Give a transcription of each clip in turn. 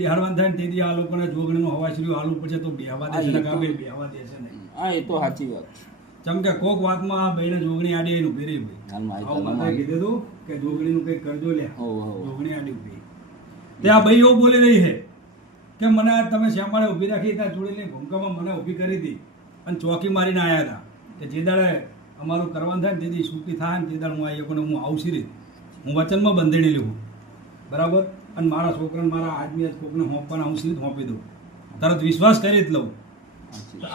બિહારવાન થાય ને તેથી આ લોકોને જોગણીનું હવાશ્રીઓ હાલવું પડશે તો બેહવા દેશે ને કાબે બેહવા દેશે નહીં હા એ તો સાચી વાત ચમ કે કોક વાતમાં આ ભાઈને જોગણી આડી એનું ઊભી રહી ભાઈ હાલમાં આ આવું તમારે- માતાએ કીધું હતું કે જોગણીનું કંઈક કરજો લે. હોવ, હોવ. જોગણી આડી ઊભી તે આ ભાઈ એવું બોલી રહી છે કે મને તમે શ્યામાળે ઊભી રાખી ત્યાં જોડેલી ભૂમકામાં મને ઊભી કરી હતી અને ચોકી મારીને આવ્યા હતા કે જે દાડે અમારું કરવાનું થાય ને તેથી છૂટી થાય ને તે દાડે હું આ લોકોને હું આવશી રહી. હું વચનમાં બંધેણી લેવું બરાબર? અને મારા છોકરાને મારા આદમી કોકને હોંપવાના હું સીધું હોંપી દઉં. તરત વિશ્વાસ કરી જ લઉં.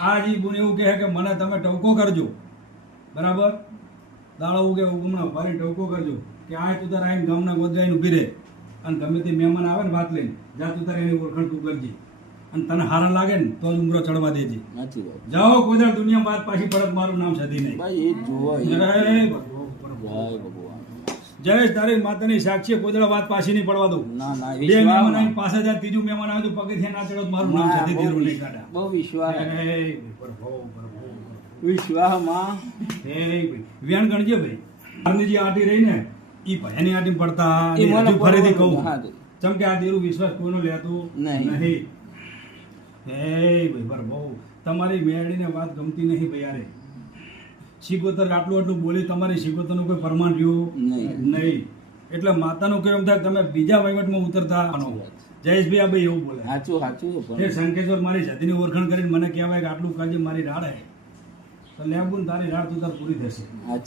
આ જી ગુણ એવું કહે કે મને તમે ટવકો કરજો. બરાબર? દાડો કે હમણાં ફરી ટવકો કરજો કે આ તું તારે આવીને ગામના ગોદરાઈને ઊભી રહે. અને ગમે તે મહેમાન આવે ને વાત લઈને જા તું તારે એની ઓળખાણ તું કરજે. અને તને હારા લાગે ને તો જ ઉમરો ચડવા દેજે. જાઓ કોઈ દુનિયા બાદ પાછી પરત મારું નામ સધી નહીં. એ જોવા એ. જય જય ભગવાન. ભગવાન જય તારી માતાની સાક્ષી કોઈ વાત પાછી નહીં પડવા દઉં. ના ના બે મહેમાન આવી પાસે જાય ત્રીજું મહેમાન આવ્યું પગે પગથિયે ના ચડો મારું નામ ના, ધીરુ નહીં કાઢા. બહુ વિશ્વાસ. વિશ્વાસમાં. હે ભાઈ વ્યાણ ગણજે ભાઈ. આની જે આટી રહી ને ઈ ભયાની આટી પડતા એ હજુ ફરીથી કહું. ચમ કે આ દેરું વિશ્વાસ કોઈનો લેતો નહીં. હે ભાઈ બર બહુ તમારી મેળીને વાત ગમતી નહીં ભાઈ યારે. શિકોતર આટલું આટલું બોલી તમારી શિકોતરનું કોઈ પ્રમાણ રહ્યું નહીં. નહીં. એટલે માતાનું કેવું થાય? તમે બીજા વહીવટમાં ઉતરતા જયેશભાઈ આ ભાઈ એવું બોલે. સાચું સાચું એ શંકેશ્વર મારી જાતિની ઓળખાણ કરીને મને કહેવાય કે આટલું કાજે મારી રાડ હે. તો લેબુન તારી રાડ તો તાર પૂરી થશે.